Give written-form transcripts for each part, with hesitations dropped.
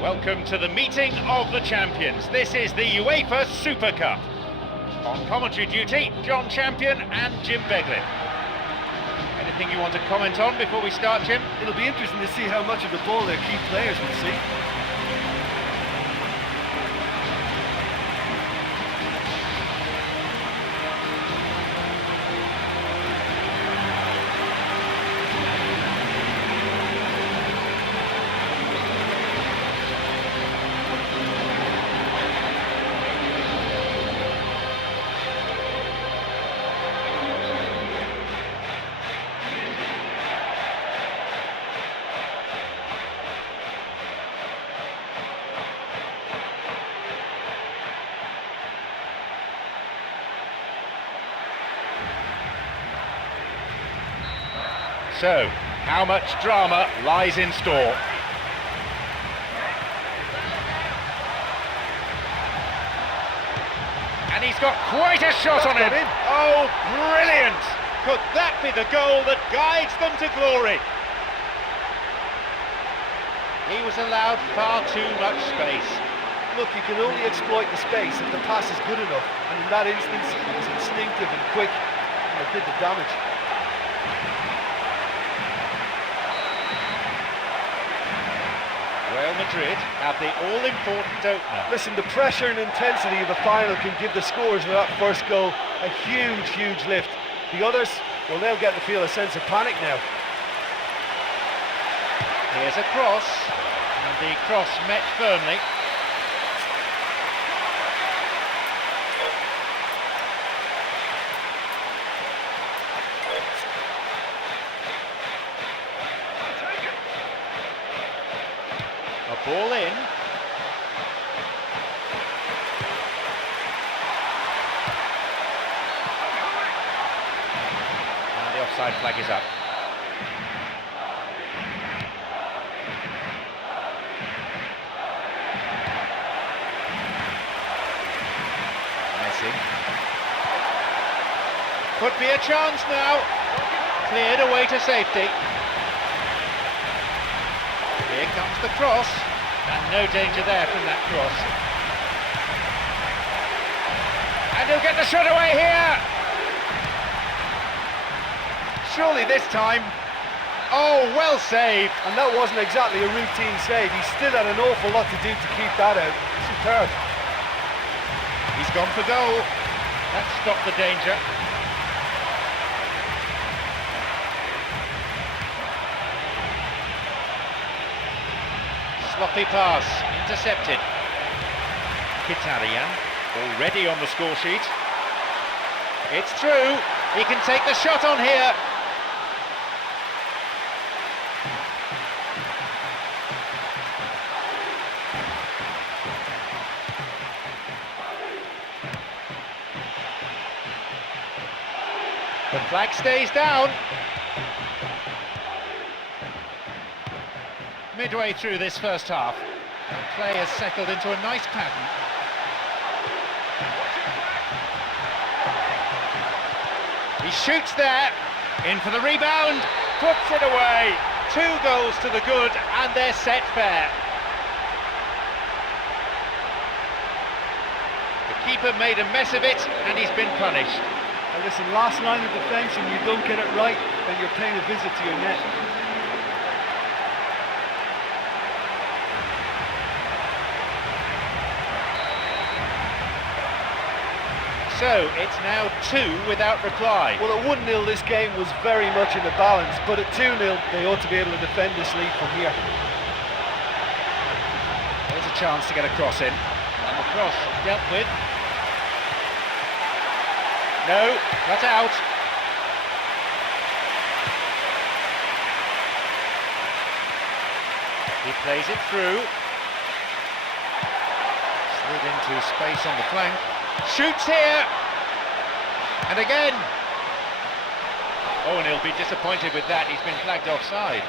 Welcome to the meeting of the champions. This is the UEFA Super Cup. On commentary duty, John Champion and Jim Beglin. Anything you want to comment on before we start, Jim? It'll be interesting to see how much of the ball their key players will see. So, how much drama lies in store? And he's got quite a shot on him. Oh, brilliant! Could that be the goal that guides them to glory? He was allowed far too much space. Look, you can only exploit the space if the pass is good enough, and in that instance, it was instinctive and quick, and it did the damage. Real Madrid have the all-important opener. Listen, the pressure and intensity of the final can give the scorers of that first goal a huge, huge lift. The others, well, they'll get to feel a sense of panic now. Here's a cross, and the cross met firmly. A ball in. And the offside flag is up. Messi. Could be a chance now. Cleared away to safety. Here comes the cross, and no danger there from that cross. And he'll get the shot away here! Surely this time. Oh, well saved. And that wasn't exactly a routine save. He still had an awful lot to do to keep that out. Superb. He's gone for goal. That stopped the danger. Sloppy pass, intercepted. MKHITARYAN, already on the score sheet. It's true, he can take the shot on here. The flag stays down. Midway through this first half, play has settled into a nice pattern. He shoots there, in for the rebound, puts it away. 2 goals to the good, and they're set fair. The keeper made a mess of it, and he's been punished. And listen, last line of defence, and you don't get it right, then you're paying a visit to your net. So, it's now 2 without reply. Well, at 1-0 this game was very much in the balance, but at 2-0 they ought to be able to defend this lead from here. There's a chance to get a cross in. And the cross dealt with. No, cut out. He plays it through. Slid into space on the flank. Shoots here! And again! Oh, and he'll be disappointed with that. He's been flagged offside.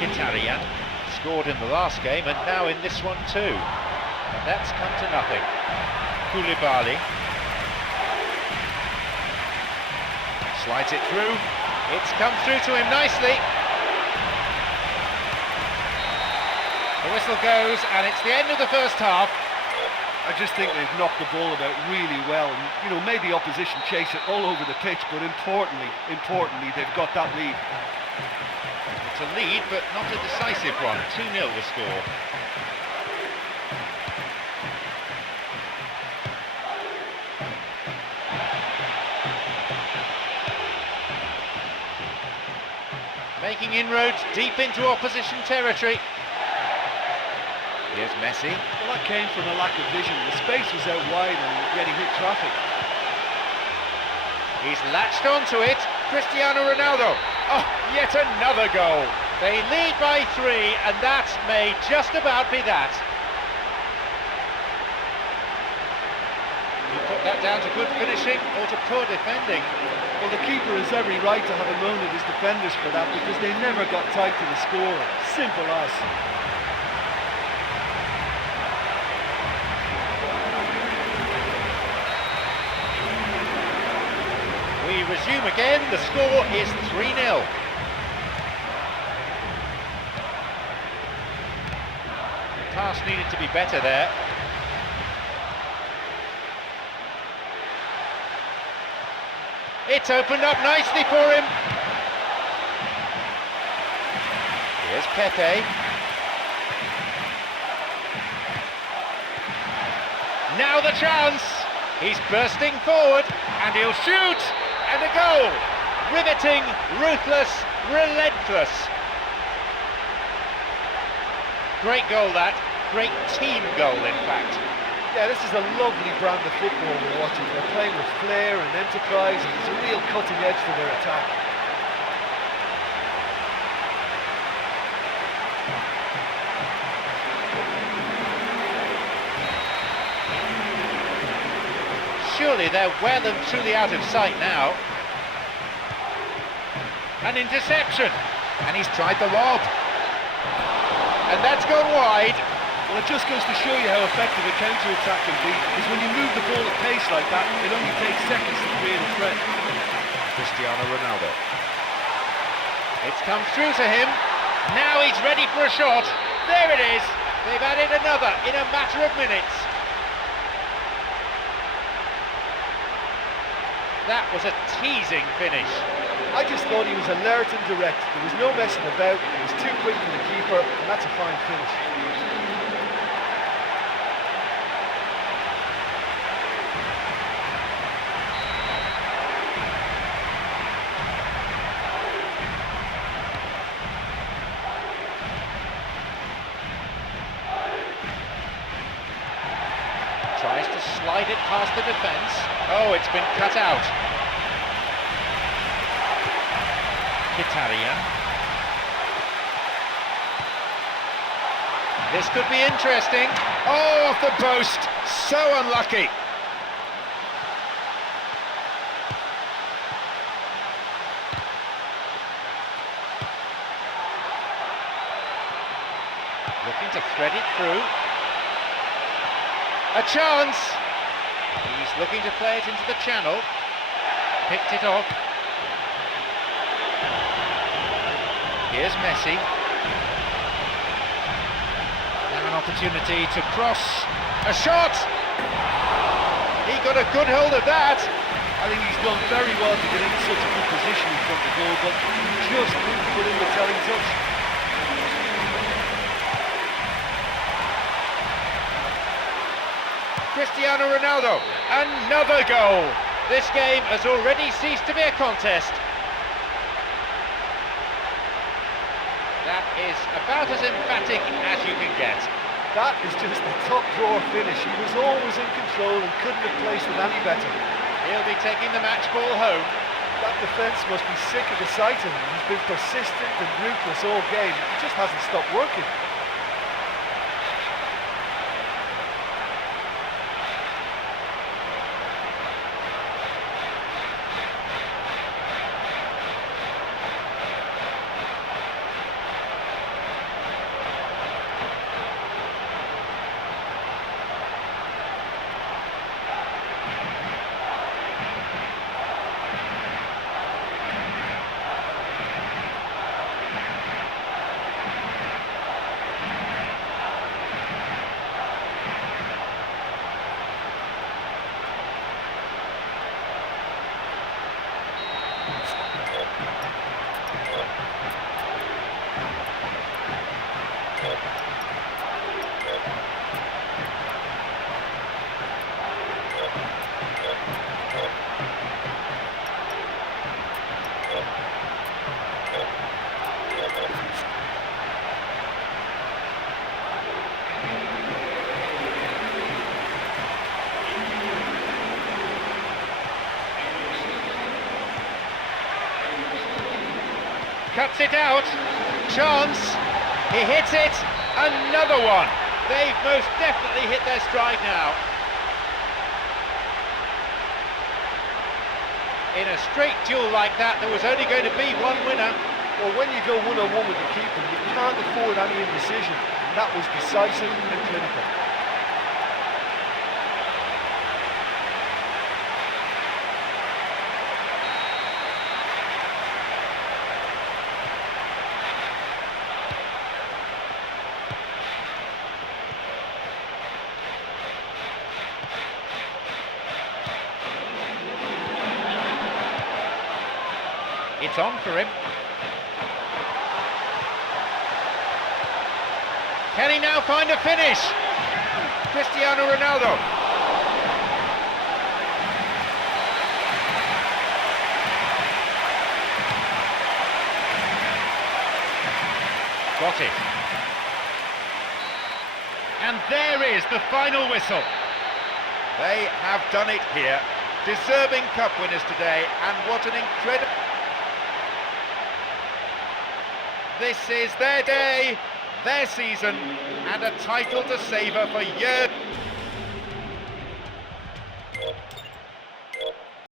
MKHITARYAN scored in the last game and now in this one too. And that's come to nothing. Koulibaly slides it through. It's come through to him nicely. The whistle goes and it's the end of the first half. I just think they've knocked the ball about really well. And, you know, made the opposition chase it all over the pitch, but importantly, they've got that lead. It's a lead, but not a decisive one. 2-0 the score. Making inroads deep into opposition territory. Here's Messi. Well, that came from a lack of vision. The space was out wide and yet he hit traffic. He's latched onto it. Cristiano Ronaldo. Oh, yet another goal. They lead by 3, and that may just about be that. You put that down to good finishing or to poor defending. Well, the keeper has every right to have a moan at his defenders for that because they never got tight to the score. Simple as. We resume again. The score is 3-0. The pass needed to be better there. It's opened up nicely for him. Here's Pepe. Now the chance. He's bursting forward and he'll shoot. And a goal. Riveting, ruthless, relentless. Great goal that. Great team goal, in fact. Yeah, this is a lovely brand of football we're watching. They're playing with flair and enterprise, and there's a real cutting edge to their attack. Surely they're well and truly out of sight now. An interception, and he's tried the lob. And that's gone wide. Well, it just goes to show you how effective a counter-attack can be, because when you move the ball at pace like that, it only takes seconds to create a threat. Cristiano Ronaldo. It's come through to him. Now he's ready for a shot. There it is. They've added another in a matter of minutes. That was a teasing finish. I just thought he was alert and direct. There was no messing about. He was too quick for the keeper, and that's a fine finish. Tries to slide it past the defence. Oh, it's been cut out. MKHITARYAN. This could be interesting. Oh, off the post. So unlucky. Looking to thread it through. A chance. He's looking to play it into the channel. Picked it off. Here's Messi. Now an opportunity to cross. A shot! He got a good hold of that. I think he's done very well to get into such a good position in front of the goal, but just couldn't put in the telling touch. Cristiano Ronaldo, another goal. This game has already ceased to be a contest. That is about as emphatic as you can get. That is just a top drawer finish. He was always in control and couldn't have placed it any better. He'll be taking the match ball home. That defence must be sick of the sight of him. He's been persistent and ruthless all game. He just hasn't stopped working. Cuts it out, chance, he hits it, another one. They've most definitely hit their stride now. In a straight duel like that, there was only going to be one winner. Well, when you go one-on-one with the keeper, you can't afford any indecision. And that was decisive and clinical. It's on for him. Can he now find a finish? Cristiano Ronaldo. Got it. And there is the final whistle. They have done it here. Deserving cup winners today, and what an incredible... This is their day, their season, and a title to savour for years.